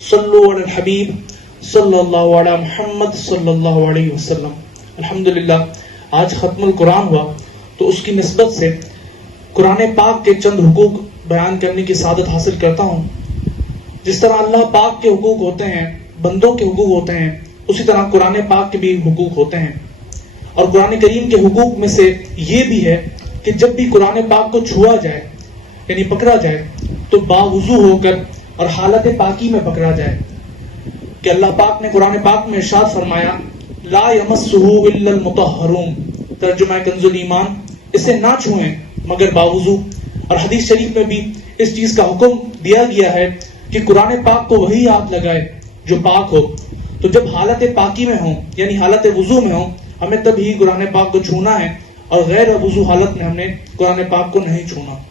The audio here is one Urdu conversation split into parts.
صلو علی الحبیب صلی اللہ علی محمد صلی اللہ علیہ وسلم۔ الحمدللہ آج ختم القرآن ہوا تو اس کی نسبت سے قرآن پاک کے چند حقوق بیان کرنے کی سعادت حاصل کرتا ہوں۔ جس طرح اللہ پاک کے حقوق ہوتے ہیں، بندوں کے حقوق ہوتے ہیں، اسی طرح قرآن پاک کے بھی حقوق ہوتے ہیں۔ اور قرآن کریم کے حقوق میں سے یہ بھی ہے کہ جب بھی قرآن پاک کو چھوا جائے یعنی پکڑا جائے تو باوضو ہو کر اور حالت پاکی میں پکڑا جائے، کہ اللہ پاک نے قرآن پاک میں ارشاد فرمایا لا یمسہ الا المطہرون، ترجمہ کنز الایمان، اسے نہ چھوئیں مگر باوضو۔ اور حدیث شریف میں بھی اس چیز کا حکم دیا گیا ہے کہ قرآن پاک کو وہی ہاتھ لگائے جو پاک ہو۔ تو جب حالت پاکی میں ہوں یعنی حالت وضو میں ہوں، ہمیں تب ہی قرآن پاک کو چھونا ہے، اور غیر وضو حالت میں ہم نے قرآن پاک کو نہیں چھونا۔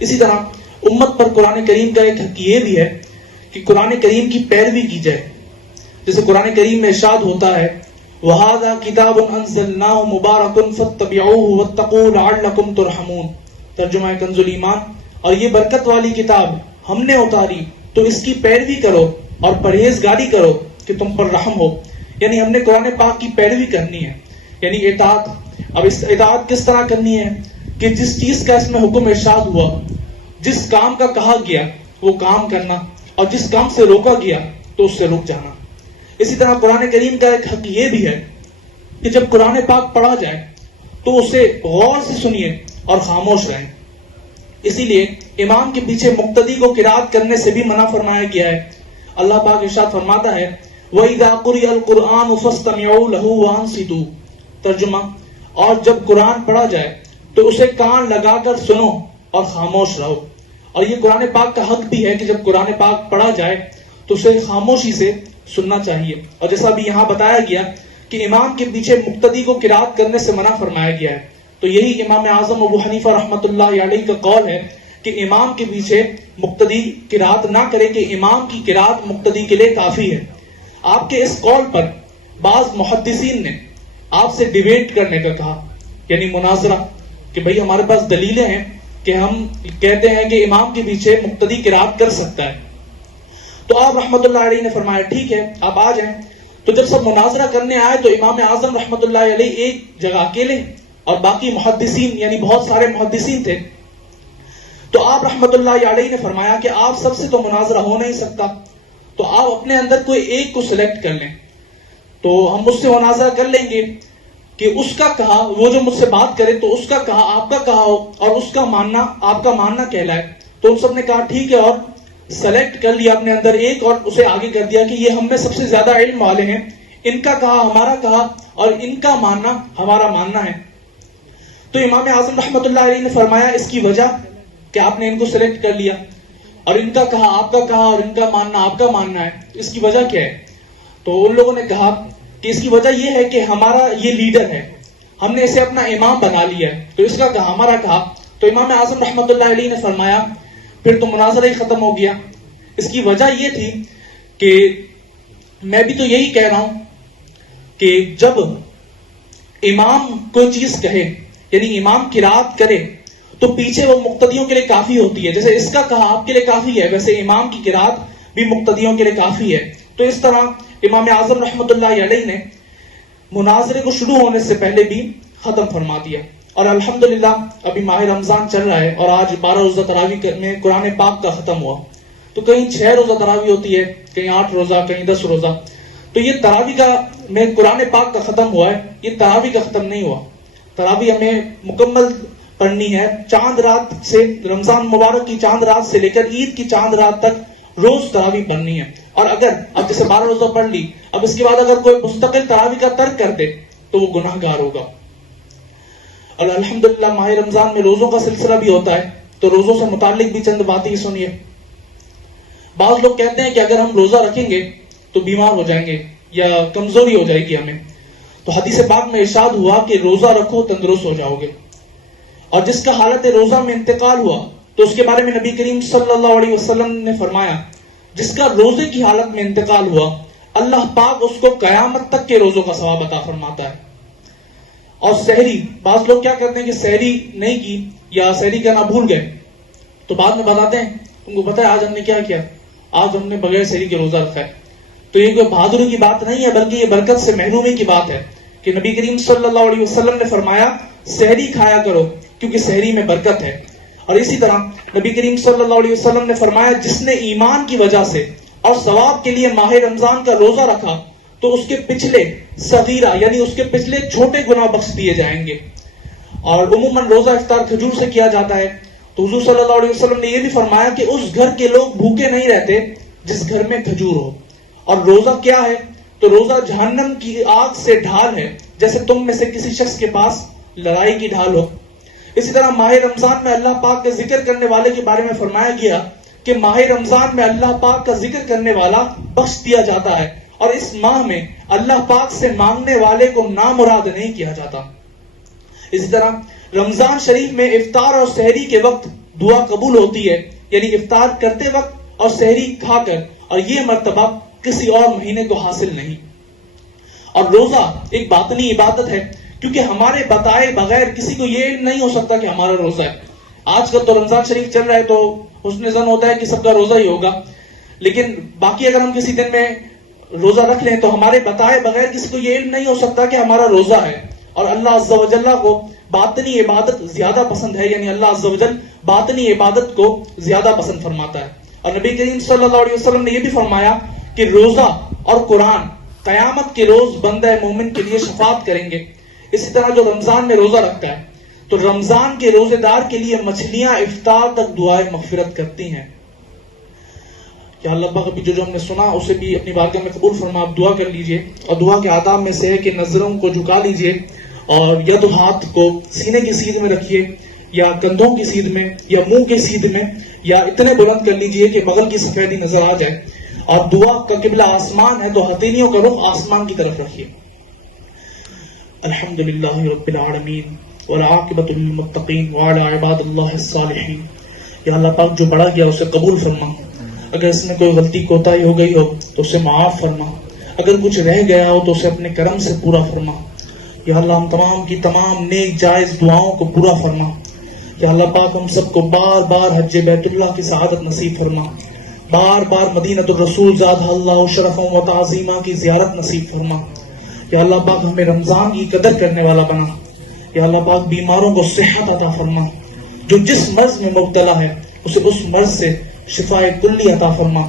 اسی طرح امت پر قرآن کریم کا ایک حق یہ بھی ہے کہ قرآن کریم کی پیروی کی جائے۔ جیسے قرآن کریم میں ارشاد ہوتا ہے وَهَذَا كِتَابٌ أَنزَلْنَاهُ مُبَارَكٌ فَاتَّبِعُوهُ وَاتَّقُوا لَعَلَّكُمْ تُرْحَمُونَ، ترجمہ کنز الایمان، اور یہ برکت والی کتاب ہم نے اتاری تو اس کی پیروی کرو اور پرہیزگاری کرو کہ تم پر رحم ہو۔ یعنی ہم نے قرآن پاک کی پیروی کرنی ہے، یعنی اطاعت۔ اب اس اطاعت کس طرح کرنی ہے کہ جس چیز کا اس میں حکم ارشاد ہوا، جس کام کا کہا گیا وہ کام کرنا، اور جس کام سے روکا گیا تو اس سے رک جانا۔ اسی طرح قرآن کریم کا ایک حق یہ بھی ہے کہ جب قرآن پاک پڑھا جائے تو اسے غور سے سنیے اور خاموش رہیں۔ اسی لیے امام کے پیچھے مقتدی کو قرات کرنے سے بھی منع فرمایا گیا ہے۔ اللہ پاک ارشاد فرماتا ہے وَإِذَا قُرِئَ الْقُرْآنُ فَاسْتَمِعُوا لَهُ وَأَنصِتُوا، ترجمہ، اور جب قرآن پڑھا جائے تو اسے کان لگا کر سنو اور خاموش رہو۔ اور یہ قرآن پاک کا حق بھی ہے کہ جب قرآن پاک پڑھا جائے تو اسے خاموشی سے سننا چاہیے۔ اور جیسا بھی یہاں بتایا گیا کہ امام کے پیچھے مقتدی کو قرات کرنے سے منع فرمایا گیا ہے، تو یہی امام اعظم ابو حنیفہ رحمۃ اللہ علیہ کا قول ہے کہ امام کے پیچھے مقتدی قرات نہ کرے، کہ امام کی قرات مقتدی کے لیے کافی ہے۔ آپ کے اس قول پر بعض محدثین نے آپ سے ڈیبیٹ کرنے کا کہا، یعنی مناظرہ، کہ بھئی ہمارے پاس دلیلیں ہیں کہ ہم کہتے ہیں کہ امام کے پیچھے مقتدی قرات کر سکتا ہے۔ تو آپ رحمۃ اللہ علیہ نے فرمایا ٹھیک ہے آپ آ جائیں۔ تو جب سب مناظرہ کرنے آئے تو امام اعظم رحمۃ اللہ علیہ ایک جگہ اکیلے، اور باقی محدثین یعنی بہت سارے محدثین تھے۔ تو آپ رحمۃ اللہ علیہ نے فرمایا کہ آپ سب سے تو مناظرہ ہو نہیں سکتا، تو آپ اپنے اندر کوئی ایک کو سلیکٹ کر لیں، تو ہم مجھ سے مناظرہ کر لیں گے کہ اس کا کہا، وہ جو مجھ سے بات کرے تو اس کا کہا آپ کا کہا ہو، اور اس کا ماننا آپ کا ماننا کہلائے۔ تو ان سب نے کہا ٹھیک ہے، اور سلیکٹ کر لیا اپنے اندر ایک، اور اسے آگے کر دیا کہ یہ ہم میں سب سے زیادہ علم والے ہیں، ان کا کہا ہمارا کہا اور ان کا ماننا ہمارا ماننا ہے۔ تو امام اعظم رحمۃ اللہ علیہ نے فرمایا اس کی وجہ کہ آپ نے ان کو سلیکٹ کر لیا، اور ان کا کہا آپ کا کہا اور ان کا ماننا آپ کا ماننا ہے، اس کی وجہ کیا ہے؟ تو ان لوگوں نے کہا کہ اس کی وجہ یہ ہے کہ ہمارا یہ لیڈر ہے، ہم نے اسے اپنا امام بنا لیا ہے، تو اس کا کہا ہمارا کہا۔ تو امام اعظم رحمۃ اللہ علیہ نے فرمایا پھر تو مناظرہ ہی ختم ہو گیا۔ اس کی وجہ یہ تھی کہ میں بھی تو یہی کہہ رہا ہوں کہ جب امام کوئی چیز کہے یعنی امام قرات کرے تو پیچھے وہ مقتدیوں کے لیے کافی ہوتی ہے۔ جیسے اس کا کہا آپ کے لیے کافی ہے، ویسے امام کی قرات بھی مقتدیوں کے لیے کافی ہے۔ تو اس طرح امام اعظم رحمۃ اللہ علیہ نے مناظرے کو شروع ہونے سے پہلے بھی ختم فرما دیا۔ اور الحمدللہ ابھی ماہ رمضان چل رہا ہے، اور آج 12 روزہ تراویح میں قرآن پاک کا ختم ہوا۔ تو کہیں 6 روزہ تراویح ہوتی ہے، کہیں 8 روزہ، کہیں 10 روزہ۔ تو یہ تراویح کا میں قرآن پاک کا ختم ہوا ہے، یہ تراویح کا ختم نہیں ہوا۔ تراویح ہمیں مکمل پڑھنی ہے، چاند رات سے، رمضان مبارک کی چاند رات سے لے کر عید کی چاند رات تک روز تراویح پڑھنی ہے۔ اور اگر اب جیسے 12 روزہ پڑھ لی، اب اس کے بعد اگر کوئی مستقل تراویح کا ترک کر دے تو وہ گناہ گار ہوگا۔ اور الحمدللہ ماہ رمضان میں روزوں کا سلسلہ بھی ہوتا ہے، تو روزوں سے متعلق بھی چند باتیں ہی سنیے۔ بعض لوگ کہتے ہیں کہ اگر ہم روزہ رکھیں گے تو بیمار ہو جائیں گے یا کمزوری ہو جائے گی ہمیں۔ تو حدیث پاک میں ارشاد ہوا کہ روزہ رکھو تندرست ہو جاؤ گے، اور جس کا حالت روزہ میں انتقال ہوا تو اس کے بارے میں نبی کریم صلی اللہ علیہ وسلم نے فرمایا جس کا روزے کی حالت میں انتقال ہوا اللہ پاک اس کو قیامت تک کے روزوں کا ثواب عطا فرماتا ہے۔ اور سحری، بعض لوگ کیا کرتے ہیں کہ سحری نہیں کی یا سحری کرنا بھول گئے، تو بعد میں بتاتے ہیں تم کو پتا ہے آج ہم نے کیا کیا، آج ہم نے بغیر سحری کے روزہ رکھا ہے، تو یہ کوئی بہادری کی بات نہیں ہے، بلکہ یہ برکت سے محرومی کی بات ہے کہ نبی کریم صلی اللہ علیہ وسلم نے فرمایا سحری کھایا کرو کیونکہ سحری میں برکت ہے۔ اور اسی طرح نبی کریم صلی اللہ علیہ وسلم نے فرمایا جس نے ایمان کی وجہ سے اور ثواب کے لیے ماہ رمضان کا روزہ رکھا تو اس کے پچھلے صغیرہ یعنی اس کے پچھلے چھوٹے گناہ بخش دیے جائیں گے۔ اور عموماً روزہ افطار کھجور سے کیا جاتا ہے، تو حضور صلی اللہ علیہ وسلم نے یہ بھی فرمایا کہ اس گھر کے لوگ بھوکے نہیں رہتے جس گھر میں کھجور ہو۔ اور روزہ کیا ہے؟ تو روزہ جہنم کی آگ سے ڈھال ہے، جیسے تم میں سے کسی شخص کے پاس لڑائی کی ڈھال ہو۔ اسی طرح ماہ رمضان میں اللہ پاک کا ذکر کرنے والے کے بارے میں فرمایا گیا کہ ماہ رمضان میں اللہ پاک کا ذکر کرنے والا بخش دیا جاتا ہے، اور اس ماہ میں اللہ پاک سے مانگنے والے کو نامراد نہیں کیا جاتا۔ اسی طرح رمضان شریف میں افطار اور سحری کے وقت دعا قبول ہوتی ہے، یعنی افطار کرتے وقت اور سحری کھا کر، اور یہ مرتبہ کسی اور مہینے کو حاصل نہیں۔ اور روزہ ایک باطنی عبادت ہے، کیونکہ ہمارے بتائے بغیر کسی کو یہ نہیں ہو سکتا کہ ہمارا روزہ ہے۔ آج کل تو رمضان شریف چل رہا ہے تو حسن ظن ہوتا ہے کہ سب کا روزہ ہی ہوگا، لیکن باقی اگر ہم کسی دن میں روزہ رکھ لیں تو ہمارے بتائے بغیر کسی کو یہ نہیں ہو سکتا کہ ہمارا روزہ ہے۔ اور اللہ عز و جل کو باطنی عبادت زیادہ پسند ہے، یعنی اللہ عز و جل باطنی عبادت کو زیادہ پسند فرماتا ہے۔ اور نبی کریم صلی اللہ علیہ وسلم نے یہ بھی فرمایا کہ روزہ اور قرآن قیامت کے روز بندہ مومن کے لیے شفاعت کریں گے۔ اسی طرح جو رمضان میں روزہ رکھتا ہے تو رمضان کے روزے دار کے لیے مچھلیاں افطار تک دعائیں مغفرت کرتی ہیں۔ یا اللہ پاک ابھی جو ہم نے سنا اسے بھی اپنی بارگاہ میں قبول فرما، آپ دعا کر لیجئے۔ اور دعا کے آداب میں سے ہے کہ نظروں کو جھکا لیجئے اور یا تو ہاتھ کو سینے کی سیدھ میں رکھیے یا کندھوں کی سیدھ میں یا منہ کی سیدھ میں، یا اتنے بلند کر لیجئے کہ بغل کی سفیدی نظر آ جائے۔ اور دعا کا قبلہ آسمان ہے تو ہتھیلیوں کا رخ آسمان کی طرف رکھیے۔ الحمدللہ رب العالمین والعاقبۃ للمتقین وعلی عباد اللہ الصالحین۔ یا اللہ پاک جو پڑھا گیا اسے قبول فرما، اگر اس میں کوئی غلطی کوتاہی ہو گئی ہو تو اسے معاف فرما، اگر کچھ رہ گیا ہو تو اسے اپنے کرم سے پورا فرما۔ یا اللہ ہم تمام کی تمام نیک جائز دعاؤں کو پورا فرما۔ یا اللہ پاک ہم سب کو بار بار حج بیت اللہ کی سعادت نصیب فرما، بار بار مدینۃ الرسول زادہ اللہ شرفا و تعظیمہ کی زیارت نصیب فرما۔ یا اللہ پاک ہمیں رمضان کی قدر کرنے والا بنا۔ یا اللہ پاک بیماروں کو صحت عطا فرما، جو جس مرض میں مبتلا ہے اسے اس مرض سے شفاء کلی عطا فرما۔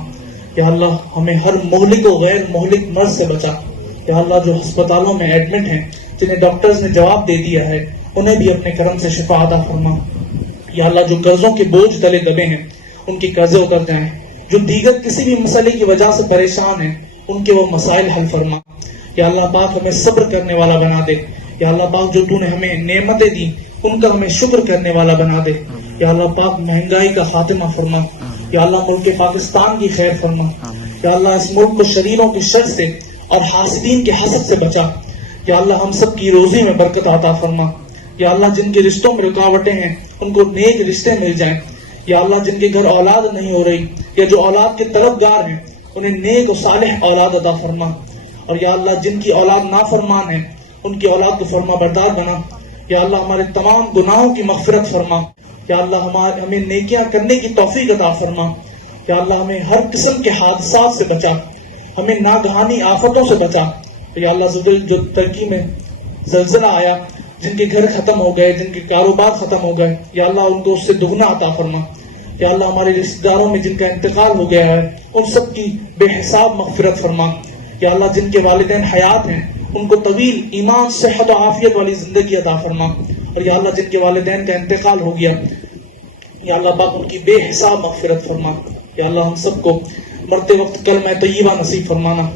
یا اللہ ہمیں ہر مہلک و غیر مہلک مرض سے بچا۔ یا اللہ جو ہسپتالوں میں ایڈمٹ ہیں جنہیں ڈاکٹرز نے جواب دے دیا ہے انہیں بھی اپنے کرم سے شفا عطا فرما۔ یا اللہ جو قرضوں کے بوجھ تلے دبے ہیں ان کے قرضے اتر جائیں، جو دیگر کسی بھی مسئلے کی وجہ سے پریشان ہیں ان کے وہ مسائل حل فرما۔ یا اللہ پاک ہمیں صبر کرنے والا بنا دے۔ یا اللہ پاک جو تو نے ہمیں نعمتیں دی ان کا ہمیں شکر کرنے والا بنا دے۔ یا اللہ پاک مہنگائی کا خاتمہ فرما۔ یا اللہ ملک پاکستان کی خیر فرما۔ یا اللہ اس ملک کو شریروں کی شر سے اور حاسدین کے حسد سے بچا۔ یا اللہ ہم سب کی روزی میں برکت عطا فرما۔ یا اللہ جن کے رشتوں میں رکاوٹیں ہیں ان کو نیک رشتے مل جائیں۔ یا اللہ جن کے گھر اولاد نہیں ہو رہی یا جو اولاد کے طلبگار ہیں انہیں نیک و صالح اولاد عطا فرما۔ اور یا اللہ جن کی اولاد نافرمان ہے ان کی اولاد کو فرما بردار بنا۔ یا اللہ ہمارے تمام گناہوں کی مغفرت فرما۔ یا اللہ ہمیں نیکیاں کرنے کی توفیق عطا فرما۔ یا اللہ ہمیں ہر قسم کے حادثات سے بچا، ہمیں ناگہانی آفتوں سے بچا۔ یا اللہ جو ترکی میں زلزلہ آیا، جن کے گھر ختم ہو گئے، جن کے کاروبار ختم ہو گئے، یا اللہ ان کو اس سے دگنا عطا فرما۔ یا اللہ ہمارے رشتہ داروں میں جن کا انتقال ہو گیا ہے ان سب کی بے حساب مغفرت فرما۔ یا اللہ جن کے والدین حیات ہیں ان کو طویل ایمان صحت و عافیت والی زندگی عطا فرما۔ اور یا اللہ جن کے والدین کا انتقال ہو گیا یا اللہ پاک ان کی بے حساب مغفرت فرما۔ یا اللہ ہم سب کو مرتے وقت کلمہ طیبہ نصیب فرمانا۔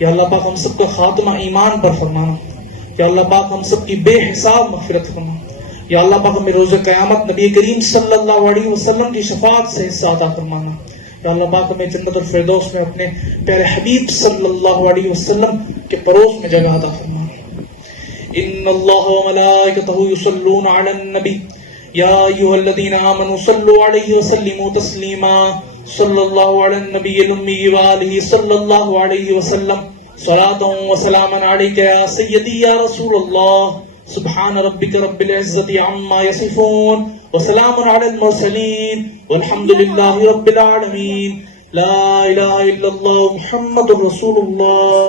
یا اللہ پاک ہم سب کا خاتمہ ایمان پر فرمانا۔ یا اللہ پاک ہم سب کی بے حساب مغفرت فرما۔ یا اللہ پاک ہمیں روز قیامت نبی کریم صلی اللہ علیہ وسلم کی شفاعت سے حصہ عطا فرمانا۔ یا اللہ پاک ہمیں جنت الفردوس میں اپنے پیارے حبیب صلی اللہ علیہ وسلم کے پڑوس میں جگہ عطا فرمانا۔ ان اللہ وملائکتہ یصلون علی النبی یا ایھا الذین آمنوا صلوا علیہ وسلموا تسلیما صلی اللہ علی النبی الامی وآلہ صلی اللہ علیہ وسلم صلاۃ و سلام علیک یا سیدی یا رسول اللہ سبحان ربک رب العزت عما یصفون وسلام علی المرسلین والحمد للہ رب العالمین لا الہ الا اللہ محمد رسول اللہ.